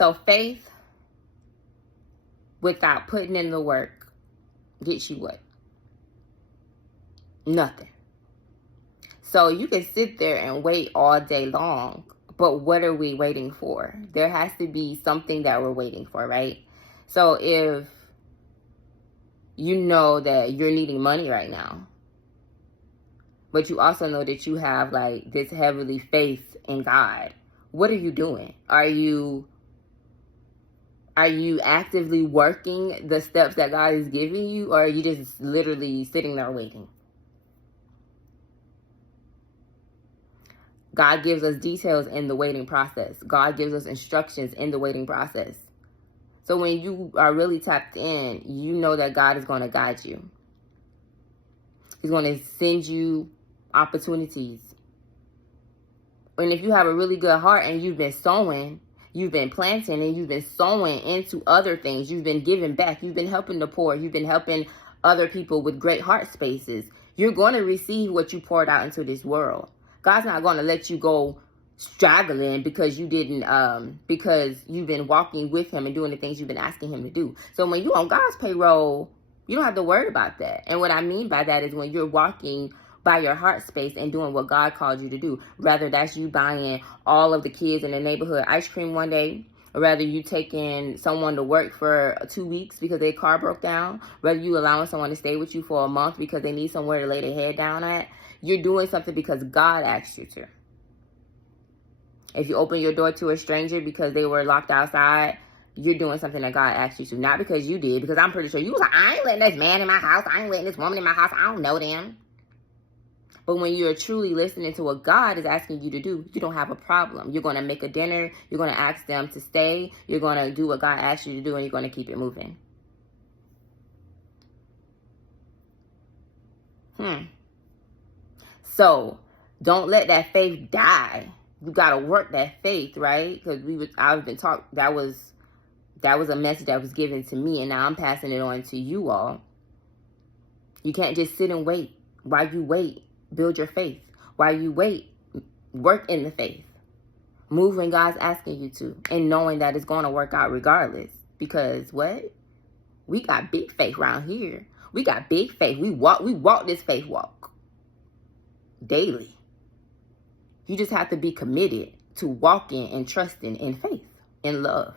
So faith without putting in the work gets you what? Nothing. So you can sit there and wait all day long, but what are we waiting for? There has to be something that we're waiting for, right? So if you know that you're needing money right now, but you also know that you have like this heavily faith in God, what are you doing? Are you actively working the steps that God is giving you, or are you just literally sitting there waiting? God gives us details in the waiting process. God gives us instructions in the waiting process. So when you are really tapped in, you know that God is going to guide you. He's going to send you opportunities. And if you have a really good heart and you've been sowing, you've been planting, and you've been sowing into other things, you've been giving back, you've been helping the poor, you've been helping other people with great heart spaces, you're going to receive what you poured out into this world. God's not going to let you go straggling because you didn't, because you've been walking with him and doing the things you've been asking him to do. So when you're on God's payroll, you don't have to worry about that. And what I mean by that is when you're walking by your heart space and doing what God called you to do, rather that's you buying all of the kids in the neighborhood ice cream one day, or rather you taking someone to work for 2 weeks because their car broke down, rather you allowing someone to stay with you for a month because they need somewhere to lay their head down at. You're doing something because God asked you to. If you open your door to a stranger because they were locked outside, you're doing something that God asked you to. Not because you did, because I'm pretty sure you was like, I ain't letting this man in my house. I ain't letting this woman in my house. I don't know them. But when you're truly listening to what God is asking you to do, you don't have a problem. You're going to make a dinner. You're going to ask them to stay. You're going to do what God asked you to do, and you're going to keep it moving. So don't let that faith die. You got to work that faith, right? Because I've been taught that was a message that was given to me, and now I'm passing it on to you all. You can't just sit and wait. While you wait, build your faith. While you wait, work in the faith. Move when God's asking you to, and knowing that it's going to work out regardless. Because what? We got big faith around here. We got big faith. We walk this faith walk daily. You just have to be committed to walking and trusting in faith, in love.